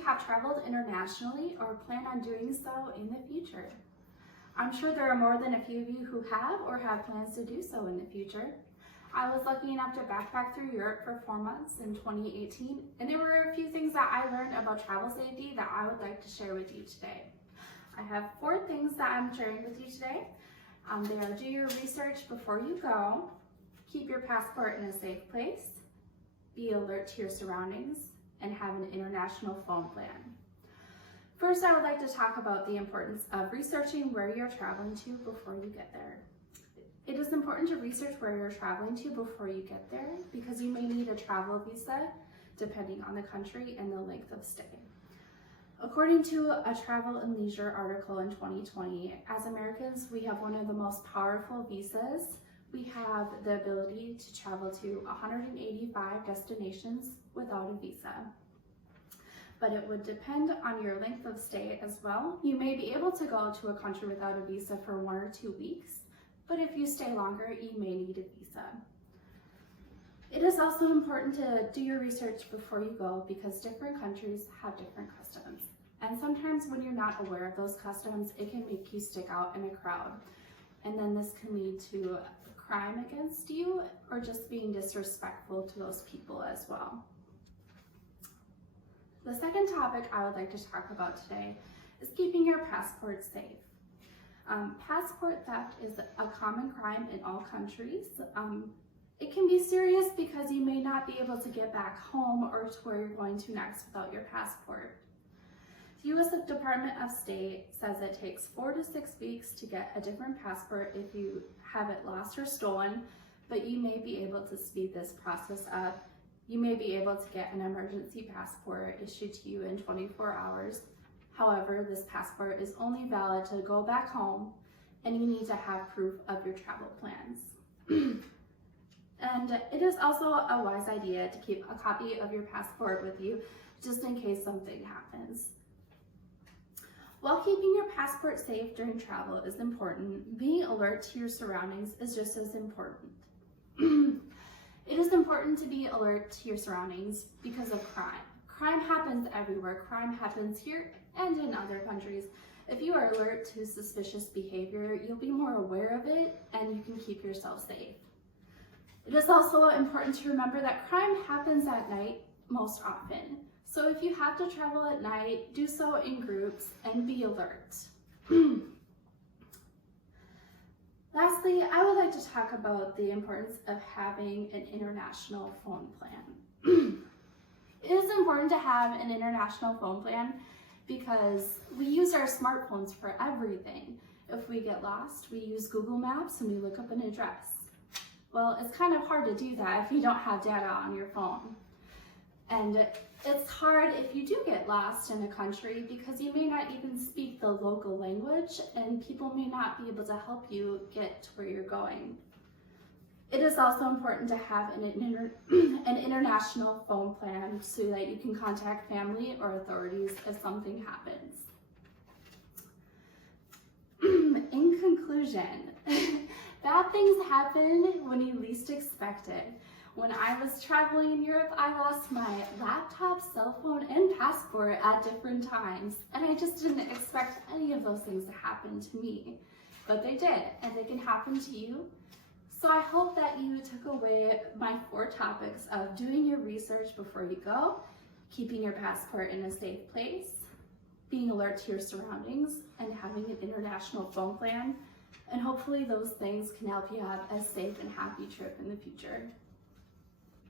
you have traveled internationally or plan on doing so in the future. I'm sure there are more than a few of you who have or have plans to do so in the future. I was lucky enough to backpack through Europe for 4 months in 2018, and there were a few things that I learned about travel safety that I would like to share with you today. I have 4 things that I'm sharing with you today. They are: do your research before you go, keep your passport in a safe place, be alert to your surroundings, and have an international phone plan. First, I would like to talk about the importance of researching where you're traveling to before you get there. It is important to research where you're traveling to before you get there because you may need a travel visa depending on the country and the length of stay. According to a Travel and Leisure article in 2020, as Americans, we have one of the most powerful visas. We have the ability to travel to 185 destinations without a visa. But it would depend on your length of stay as well. You may be able to go to a country without a visa for 1 or 2 weeks, but if you stay longer, you may need a visa. It is also important to do your research before you go because different countries have different customs. And sometimes when you're not aware of those customs, it can make you stick out in a crowd. And then this can lead to crime against you or just being disrespectful to those people as well. The second topic I would like to talk about today is keeping your passport safe. Passport theft is a common crime in all countries. It can be serious because you may not be able to get back home or to where you're going to next without your passport. The U.S. Department of State says it takes 4 to 6 weeks to get a different passport if you have it lost or stolen, but you may be able to speed this process up. You may be able to get an emergency passport issued to you in 24 hours. However, this passport is only valid to go back home, and you need to have proof of your travel plans. And it is also a wise idea to keep a copy of your passport with you just in case something happens. While keeping your passport safe during travel is important, being alert to your surroundings is just as important. It is important to be alert to your surroundings because of crime. Crime happens everywhere. Crime happens here and in other countries. If you are alert to suspicious behavior, you'll be more aware of it and you can keep yourself safe. It is also important to remember that crime happens at night most often. So if you have to travel at night, do so in groups and be alert. Lastly, I would like to talk about the importance of having an international phone plan. It is important to have an international phone plan because we use our smartphones for everything. If we get lost, we use Google Maps and we look up an address. Well, it's kind of hard to do that if you don't have data on your phone. And it's hard if you do get lost in a country because you may not even speak the local language and people may not be able to help you get to where you're going. It is also important to have an international phone plan so that you can contact family or authorities if something happens. In conclusion, bad things happen when you least expect it. When I was traveling in Europe, I lost my laptop, cell phone, and passport at different times, and I just didn't expect any of those things to happen to me. But they did, and they can happen to you. So I hope that you took away my 4 topics of doing your research before you go, keeping your passport in a safe place, being alert to your surroundings, and having an international phone plan. And hopefully those things can help you have a safe and happy trip in the future.